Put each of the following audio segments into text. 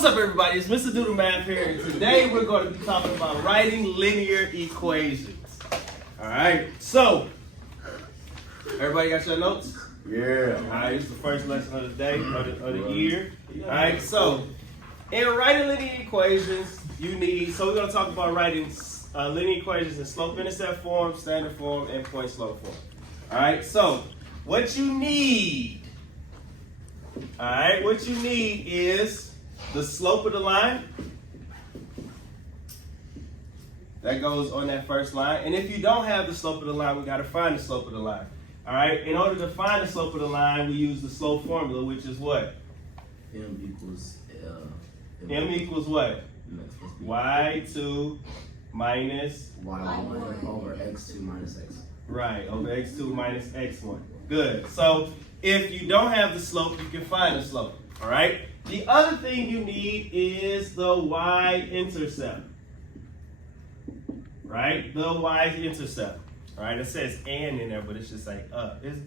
What's up, everybody? It's Mr. Doodle Math here, and today we're going to be talking about writing linear equations. All right, so everybody got your notes? Yeah. All right, it's the first lesson of the day, of the year. All right, so in writing linear equations, so we're going to talk about writing linear equations in slope-intercept form, standard form, and point-slope form. All right, so what you need is the slope of the line. That goes on that first line. And if you don't have the slope of the line, we got to find the slope of the line. All right, in order to find the slope of the line, we use the slope formula, which is what? M equals M equals what? Y2 minus Y1 over X2 minus X. Right, over X2 minus X1. Good. So if you don't have the slope, you can find the slope. All right. The other thing you need is the y-intercept. Right? The y-intercept. All right. It says "and" in there, but it should say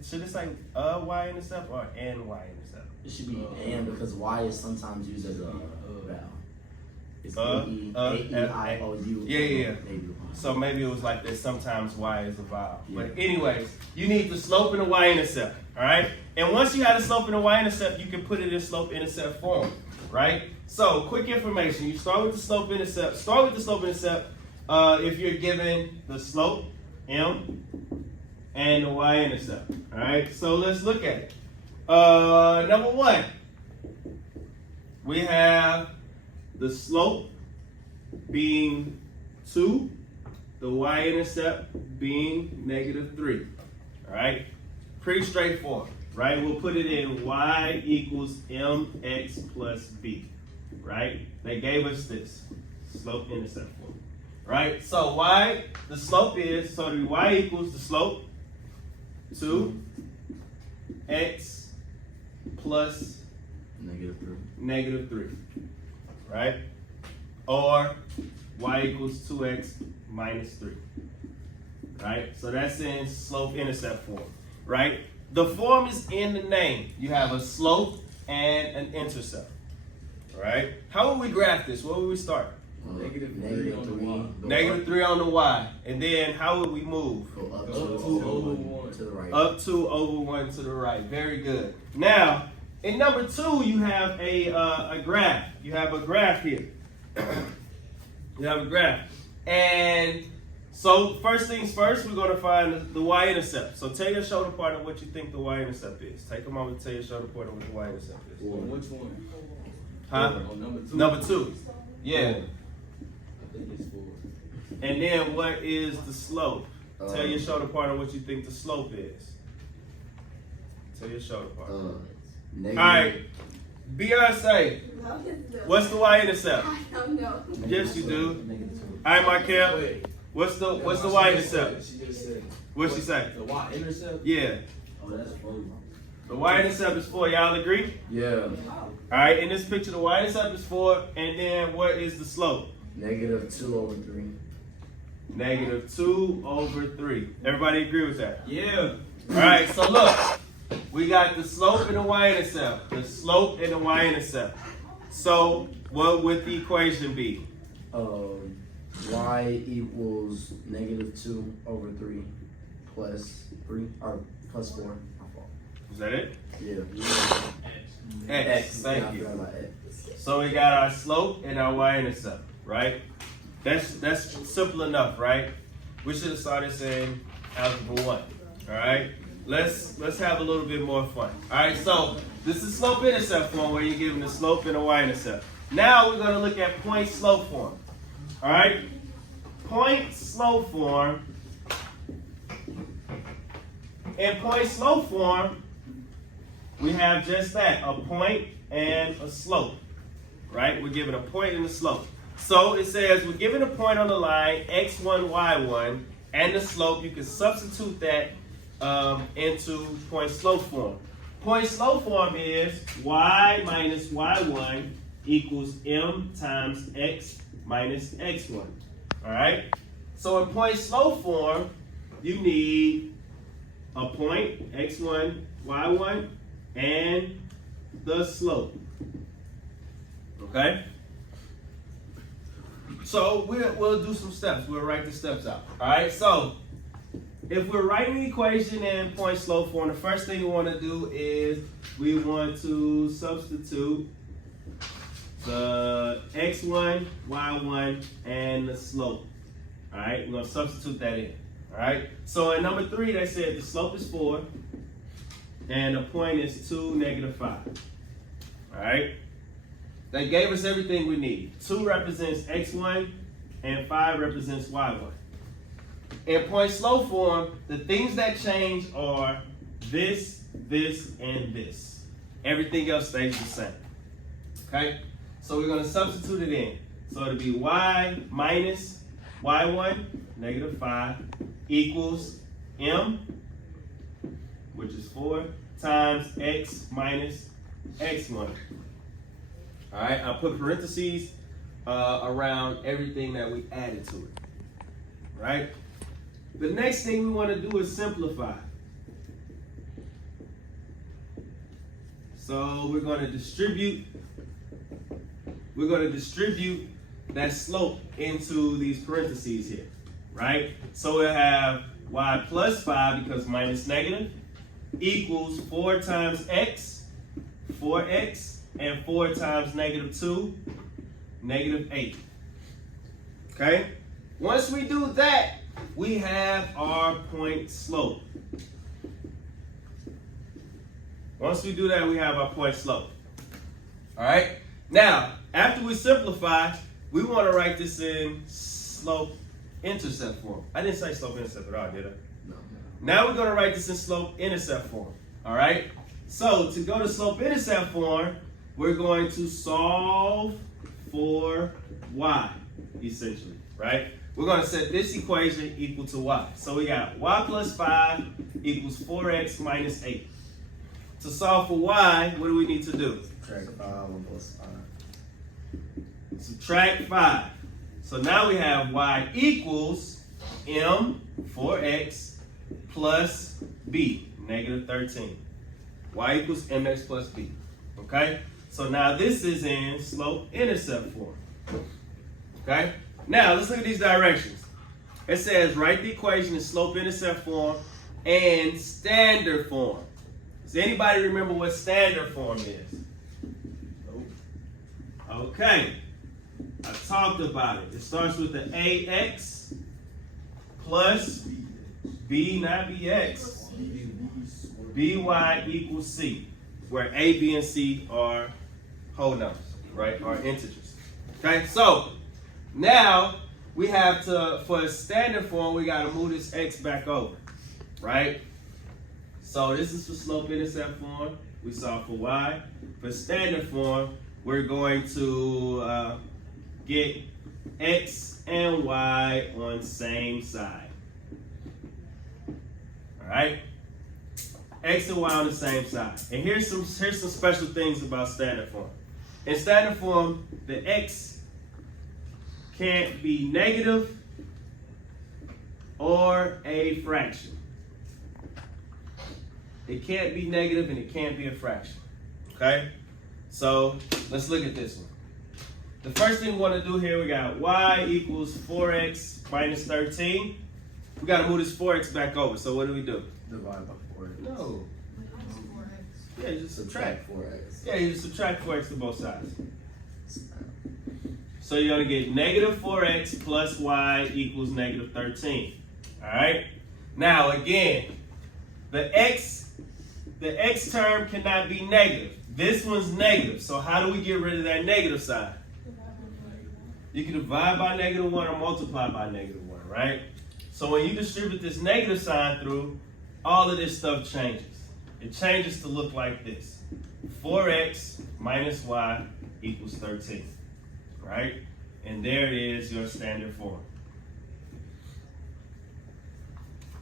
should it say y-intercept or "and" y-intercept? It should be "and" because Y is sometimes used as a vowel. It's A-E-I-O-U. Yeah. So maybe it was like that. Sometimes Y is a vowel. Yeah. But anyways, you need the slope and the y-intercept. All right. And once you have the slope and the y-intercept, you can put it in slope-intercept form. Right. So quick information: you start with the slope-intercept. Start with the slope-intercept if you're given the slope M and the y-intercept. All right. So let's look at it. Number one, we have the slope being 2, the y-intercept being -3. All right, pretty straightforward, right? We'll put it in y equals mx plus b, right? They gave us this slope-intercept form, right? So the slope is, so the y equals the slope 2x plus -3. Right? Or y equals 2x minus 3. Right? So that's in slope-intercept form. Right? The form is in the name. You have a slope and an intercept. Right? How would we graph this? Where would we start? -3 on the Y. -3 on the y. And then how would we move? Go up 2 over 1 to the right. Up 2 over 1 to the right. Very good. Now, in number 2, you have a graph. You have a graph here. You have a graph. And so first things first, we're going to find the y-intercept. So tell your shoulder partner what you think the y-intercept is. Take a moment to tell your shoulder partner what the y-intercept is. Which one? Huh? Number 2. Number 2. Yeah. I think it's 4. And then what is the slope? Tell your shoulder partner what you think the slope is. Tell your shoulder partner. All right. Beyonce, what's the y-intercept? I don't know. Yes, you do. All right, Michael, what's the y-intercept? She just said. What'd she say? The y-intercept? Yeah. Oh, that's 4. The y-intercept is 4. Y'all agree? Yeah. All right. In this picture, the y-intercept is 4, and then what is the slope? -2 over 3. -2 over 3. Everybody agree with that? Yeah. All right. So look. We got the slope and the y-intercept. The slope and the y-intercept. So what would the equation be? Y equals -2 over 3 plus 3 or plus 4. My fault. Is that it? Yeah. X. Thank Yeah, I you. forgot about X. So we got our slope and our y-intercept, right? That's simple enough, right? We should have started saying algebra 1. All right. Let's have a little bit more fun. All right, so this is slope-intercept form where you're given the slope and the y-intercept. Now we're going to look at point-slope form. All right, point-slope form. In point-slope form, we have just that, a point and a slope. Right, we're given a point and a slope. So it says we're given a point on the line x1, y1, and the slope. You can substitute that into point-slope form. Point-slope form is y minus y1 equals m times x minus x1. All right? So in point-slope form, you need a point, x1, y1, and the slope. Okay? So we'll do some steps. We'll write the steps out. All right? So if we're writing the equation in point slope form, the first thing we want to do is we want to substitute the x1, y1, and the slope. All right? We're going to substitute that in. All right? So in number 3, they said the slope is 4, and the point is 2, -5. All right? They gave us everything we need. 2 represents x1, and 5 represents y1. In point slope form, the things that change are this, this, and this. Everything else stays the same. Okay? So we're going to substitute it in. So it'll be y minus y1, -5, equals m, which is 4, times x minus x1. All right, I'll put parentheses around everything that we added to it. Right? The next thing we want to do is simplify. So we're going to distribute that slope into these parentheses here, right? So we'll have y plus 5 because minus negative equals 4 times x, 4x, and 4 times -2, -8. Okay? Once we do that, we have our point slope. Once we do that, we have our point slope. All right? Now, after we simplify, we want to write this in slope intercept form. I didn't say slope intercept at all, did I? No. Now we're going to write this in slope intercept form. All right? So to go to slope intercept form, we're going to solve for y, essentially, right? We're going to set this equation equal to y. So we got y plus 5 equals 4x minus 8. To solve for y, what do we need to do? Subtract 5 plus 5. Subtract 5. So now we have y equals m, 4x, plus b, -13. Y equals mx plus b. Okay? So now this is in slope intercept form. Okay? Now let's look at these directions. It says write the equation in slope intercept form and standard form. Does anybody remember what standard form is? Okay. I talked about it. It starts with the ax plus b, not bx, by equals c, where a, b, and c are whole numbers, right? Are integers. Okay, so now we have to, for standard form, we got to move this x back over, right? So this is for slope intercept form. We solve for y. For standard form, we're going to get x and y on same side. All right? X and y on the same side. And here's some special things about standard form. In standard form, the x can't be negative or a fraction. It can't be negative and it can't be a fraction. Okay? So let's look at this one. The first thing we want to do here, we got y equals 4x minus 13. We got to move this 4x back over. So what do we do? Divide by 4x. No. Yeah, you just subtract. 4x. Yeah, you just subtract 4x to both sides. So you're going to get negative 4x plus y equals negative 13. All right? Now, again, the x term cannot be negative. This one's negative. So how do we get rid of that negative side? You can divide by -1 or multiply by -1, right? So when you distribute this negative sign through, all of this stuff changes. It changes to look like this. 4x minus y equals 13, right? And there it is, your standard form.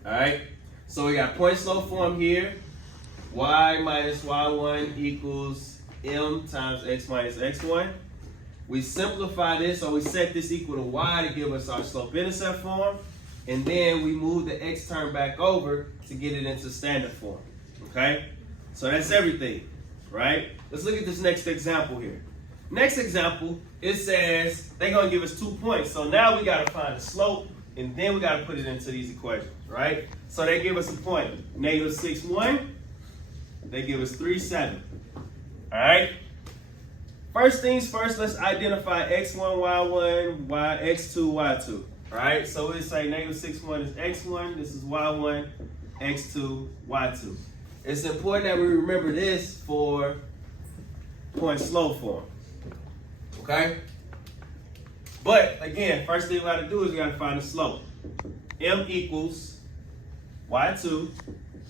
All right? So we got point slope form here. Y minus y1 equals m times x minus x1. We simplify this, or we set this equal to y to give us our slope intercept form. And then we move the x term back over to get it into standard form. Okay? So that's everything, right? Let's look at this next example here. Next example, it says they're gonna give us 2 points. So now we gotta find the slope, and then we gotta put it into these equations, right? So they give us a point, -6, 1. They give us 3, 7. All right. First things first, let's identify x1, y1, x2, y2. All right. So we say -6, 1 is x1. This is y1, x2, y2. It's important that we remember this for point slope form. Okay? But again, first thing we gotta do is we gotta find the slope. M equals y2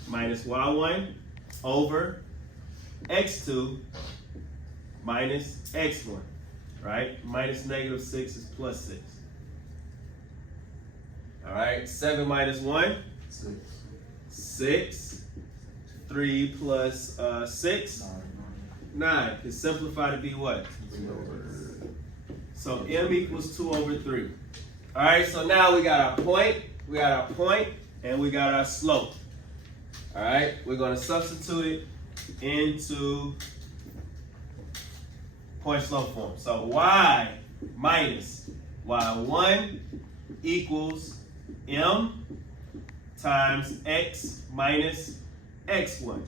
minus y1 over x2 minus x1, right? Minus -6 is +6. All right, 7 minus 1? 6. 3 plus 6? 9. It's simplified to be what? So M equals 2 over 3. All right, so now we got our point, and we got our slope. All right, we're going to substitute it into point slope form. So y minus y1 equals M times x minus x1.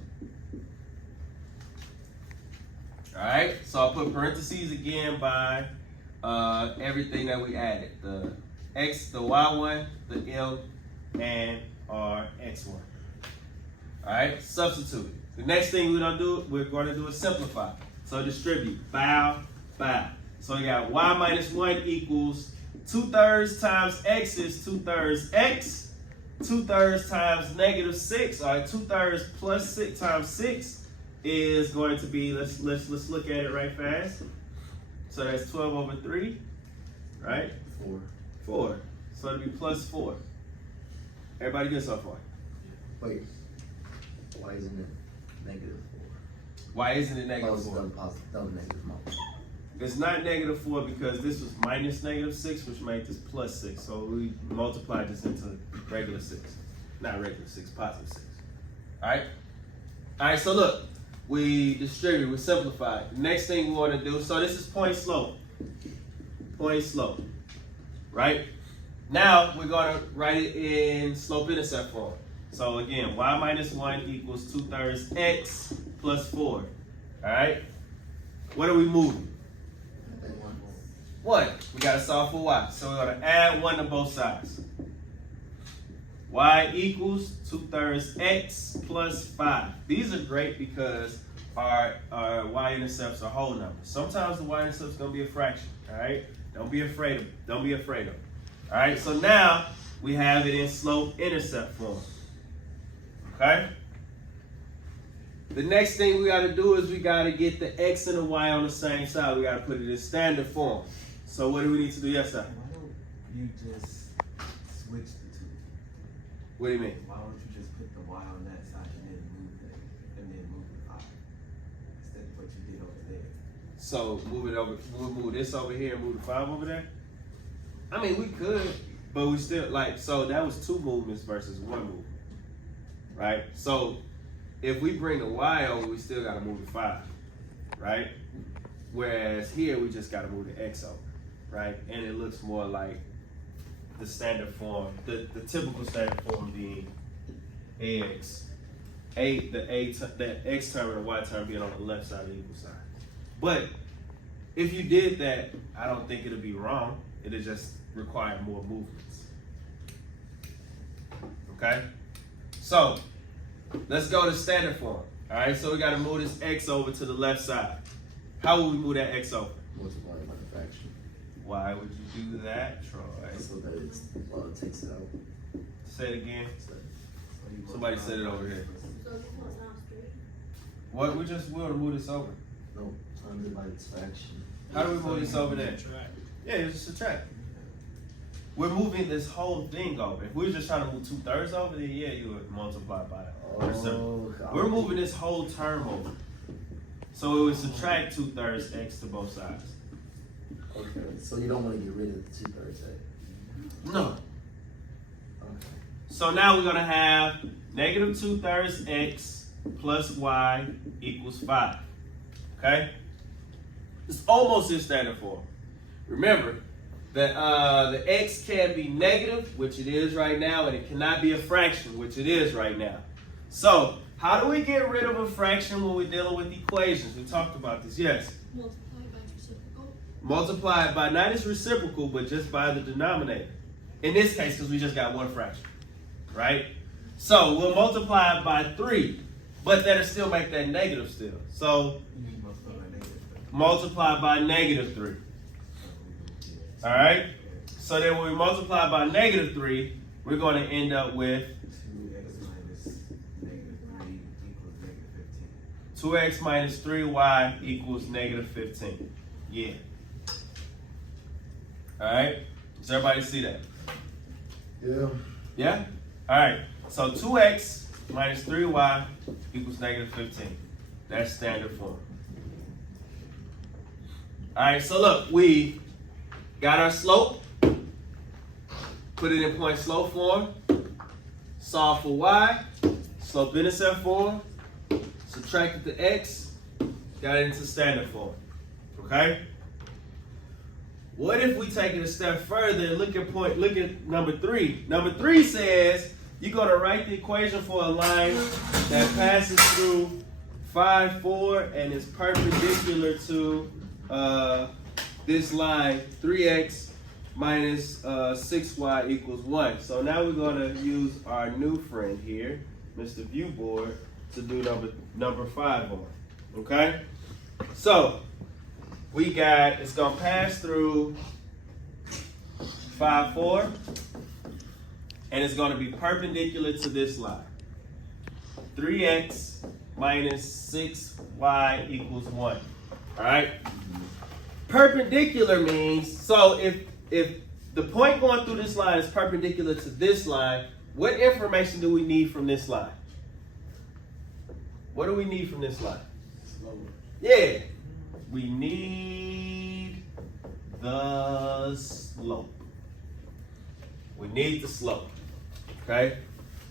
All right, so I'll put parentheses again by everything that we added. The x, the y1, the M, and our x1. All right, substitute. The next thing we're going to do is simplify. So distribute, bow. So we got y minus 1 equals 2/3 times x is 2/3 x. 2/3 times -6, all right, 2/3 plus 6 times 6 is going to be, let's look at it right fast. So that's 12 over 3, right? 4. So it'll be +4. Everybody good so far? Wait, why isn't it -4? Why isn't it -4? Double negative multiple. It's not -4 because this was minus -6, which made this +6. So we multiplied this into regular 6. Not regular 6, positive 6. All right? All right, so look. We distribute, we simplify. The next thing we want to do, so this is point slope. Point slope. Right? Now we're going to write it in slope intercept form. So again, y minus 1 equals 2/3 x plus 4. All right? What are we moving? 1. We got to solve for y. So we're going to add 1 to both sides. Y equals 2/3 x plus 5. These are great because our y-intercepts are whole numbers. Sometimes the y-intercept's going to be a fraction. All right? Don't be afraid of it. Don't be afraid of it. All right? So now we have it in slope intercept form. Okay? The next thing we got to do is we got to get the x and the y on the same side. We got to put it in standard form. So what do we need to do? Yes, sir? Why don't you just switch the two? What do you mean? Why don't you just put the y on that side and then move the 5 instead of what you did over there? So move it over. We'll move this over here and move the 5 over there. I mean, we could, but we still so that was 2 movements versus 1 movement, right? So if we bring the y over, we still got to move the 5, right? Whereas here we just got to move the x over, right? And it looks more like the standard form, the typical standard form being ax, the x term and the y term being on the left side of the equal sign. But if you did that, I don't think it'll be wrong. It'll just require more movements. Okay? So let's go to standard form. All right, so we got to move this x over to the left side. How would we move that x over? Multiply by the fraction. Why would you do that, Troy? So that it takes it out. Say it again. Somebody said it over here. So you want times 3? What? We want to move this over. No, times it by its fraction. How do we move this over there? Yeah, it's just subtract. We're moving this whole thing over. If we were just trying to move 2/3 over, then yeah, you would multiply by We're moving this whole term over. So it would subtract 2/3 x to both sides. Okay, so you don't want to get rid of the 2/3 x. No. Okay. So now we're going to have negative 2/3 x plus y equals 5. Okay? It's almost in standard form. Remember that the x can be negative, which it is right now, and it cannot be a fraction, which it is right now. So, how do we get rid of a fraction when we're dealing with equations? We talked about this, yes. Multiply by reciprocal. Multiply it by not its reciprocal, but just by the denominator. In this case, because we just got one fraction, right? So, we'll multiply it by 3, but that'll still make that negative still. So, multiply by negative 3. All right? So then when we multiply by negative 3, we're going to end up with 2x minus 3y equals negative 15. Yeah. All right? Does everybody see that? Yeah. Yeah? All right. So 2x minus 3y equals negative 15. That's standard form. All right, so look, we got our slope, put it in point slope form, solve for y, slope intercept form, subtracted the x, got it into standard form, okay? What if we take it a step further and look at number 3. Number 3 says you're gonna write the equation for a line that passes through 5, 4, and is perpendicular to this line, 3x minus 6y equals 1. So now we're going to use our new friend here, Mr. Viewboard, to do number 5 on. Okay? So we got, it's going to pass through 5, 4, and it's going to be perpendicular to this line. 3x minus 6y equals 1. All right? Perpendicular means, so if the point going through this line is perpendicular to this line, what information do we need from this line? What do we need from this line? Slope. Yeah. We need the slope. We need the slope. Okay?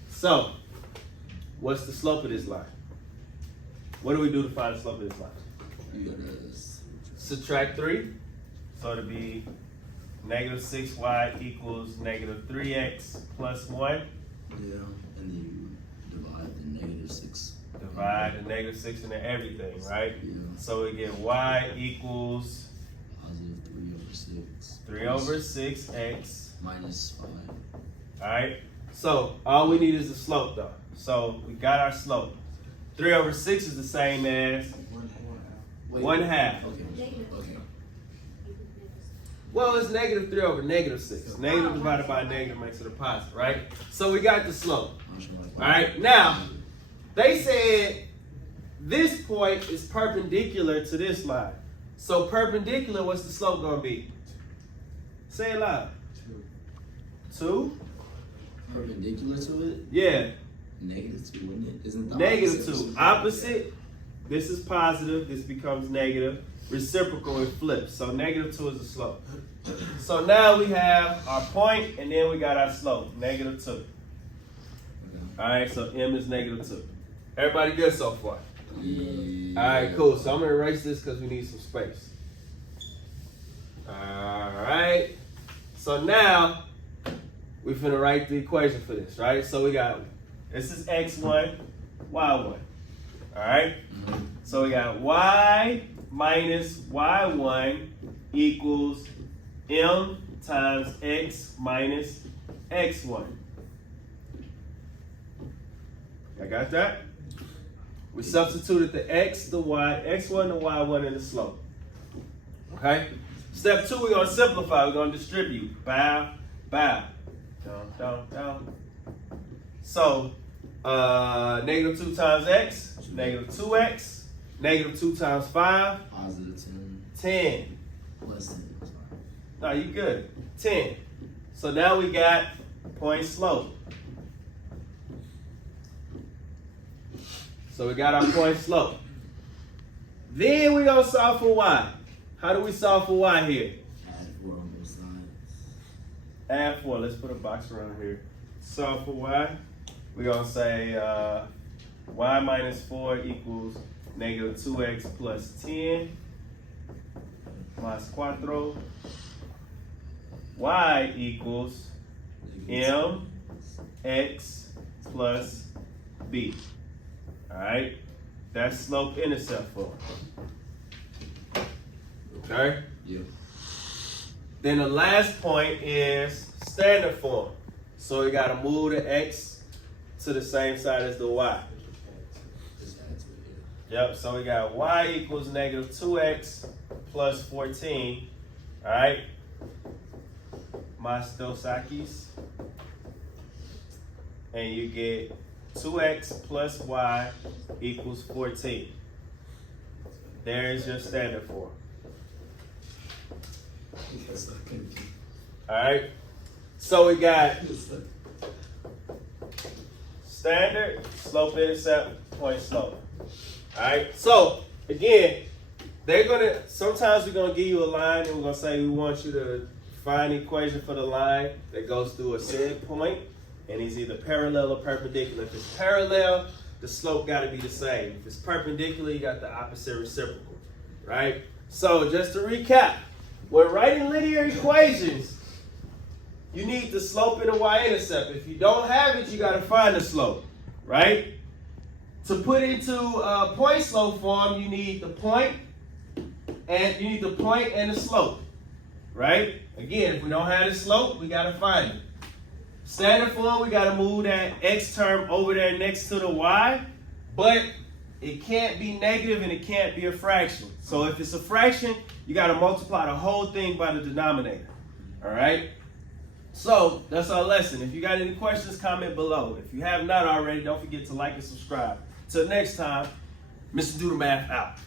So, what's the slope of this line? What do we do to find the slope of this line? You gotta Subtract 3. So it'll be negative 6y equals negative 3x plus 1. Yeah, and then you divide the negative 6. Divide the negative 6 into everything, right? Yeah. So we get y equals Positive 3 over 6x. minus 5. Alright? So all we need is the slope though. So we got our slope. 3 over 6 is the same as 1/2. Okay. Okay. Well, it's negative 3 over negative 6. Negative divided by negative makes it a positive, right? So we got the slope. Alright, now, they said this point is perpendicular to this line. So perpendicular, what's the slope going to be? Say it loud. 2? Perpendicular to it? Yeah. Negative 2, wouldn't it? Isn't the Negative 2. Opposite. This is positive. This becomes negative. Reciprocal, it flips. So negative 2 is the slope. So now we have our point, and then we got our slope. Negative 2. Okay. All right, so m is negative 2. Everybody good so far? Yeah. All right, cool. So I'm going to erase this because we need some space. All right. So now we're going to write the equation for this, right? So we got, this is x1, y1. All right? Mm-hmm. So we got y minus y1 equals m times x minus x1. I got that? We substituted the x, the y, x1, the y1 in the slope. Okay? Step 2, we're going to simplify. We're going to distribute. Bow, bow. Down, down, down. So, negative 2 times x, negative 2x, negative 2 times 5, Positive 10. 10. Plus 10. No, you good. 10. So now we got point slope. So we got our point slope. Then we're going to solve for y. How do we solve for y here? Add 4 on both sides. Add 4. Let's put a box around here. Solve for y. We're going to say y minus 4 equals negative 2x plus 10. más cuatro. Y equals mx plus b. All right, that's slope-intercept form. Okay. Yeah. Then the last point is standard form. So we gotta move the x to the same side as the y. Just add to it. Yep, so we got y equals negative 2x plus 14. All right. Más dos X's. And you get 2x plus y equals 14. There's your standard form. That's so confusing. All right. So we got standard, slope, intercept, point, slope. All right. So again, sometimes we're gonna give you a line and we're gonna say we want you to find an equation for the line that goes through a said point, and it's either parallel or perpendicular. If it's parallel, the slope got to be the same. If it's perpendicular, you got the opposite reciprocal, right? So just to recap, when writing linear equations, you need the slope and the y-intercept. If you don't have it, you got to find the slope, right? To put into point slope form, you need the point and the slope, right? Again, if we don't have the slope, we got to find it. Standard form, we got to move that x term over there next to the y, but it can't be negative and it can't be a fraction. So if it's a fraction, you got to multiply the whole thing by the denominator, all right? So that's our lesson. If you got any questions, comment below. If you have not already, don't forget to like and subscribe. Till next time, Mr. Do the Math out.